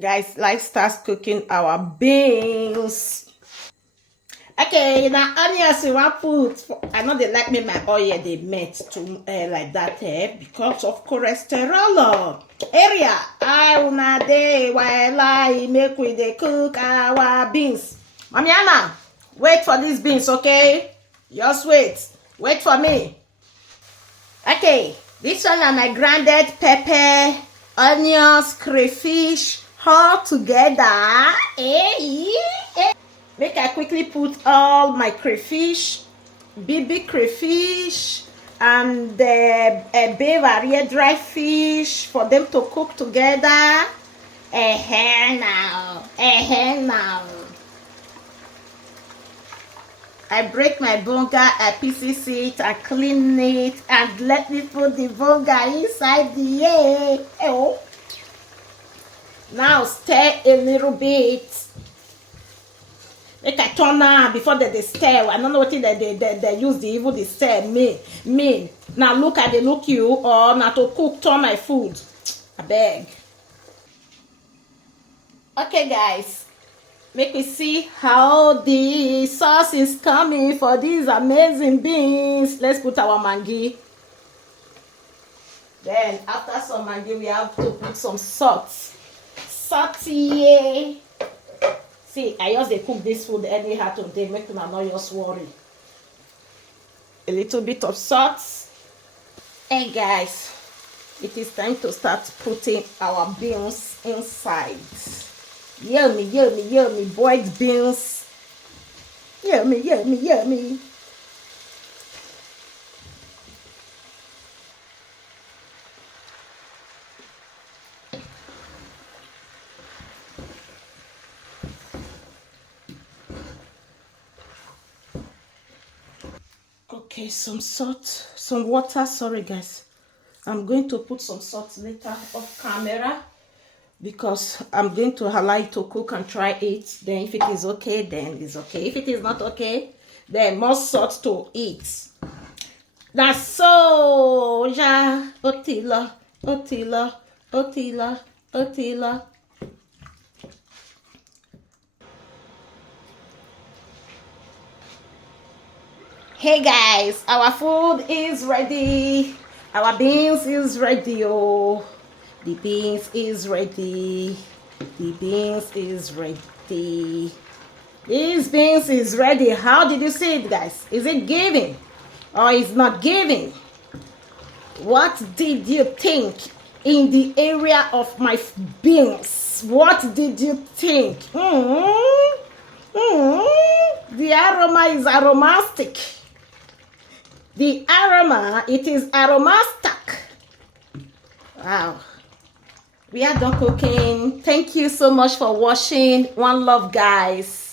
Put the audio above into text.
Guys, let's start cooking our beans. Okay, now onions we want put. I know they like me my oil they made to like that because of cholesterol. Area, I una day while I make we dey cook our beans. Mami Anna, wait for these beans, okay? Just wait. Wait for me. Okay, this one are my grounded pepper, onions, crayfish, all together. Make I quickly put all my crayfish, baby crayfish, and the Bavaria dry fish for them to cook together. Now. I break my bonga, I pieces it, I clean it, and let me put the bonga inside the egg. Oh. Now stir a little bit. Make I turn now before they stir. I don't know what they use the stir mean. Now look at the look you or now to cook turn my food. I beg. Okay guys, make me see how the sauce is coming for these amazing beans. Let's put our mangi. Then after some mangi, we have to put some salt. Salty. See, I just cook this food anyhow today. Make them not just worry. A little bit of salt. And guys, it is time to start putting our beans inside. Yummy, yummy, yummy boiled beans. Yummy, yummy, yummy. Okay, some salt, some water. Sorry guys, I'm going to put some salt later off camera because I'm going to allow it to cook and try it. Then if it is okay, then it's okay. If it is not okay, then more salt to eat. That's so ja Otila. Hey guys, our food is ready. Our beans is ready. Oh, the beans is ready. The beans is ready. These beans is ready. How did you see it, guys? Is it giving or is not giving? What did you think in the area of my beans? What did you think? The aroma is aromatic. The aroma, it is aromatic. Wow. We are done cooking. Thank you so much for watching. One love, guys.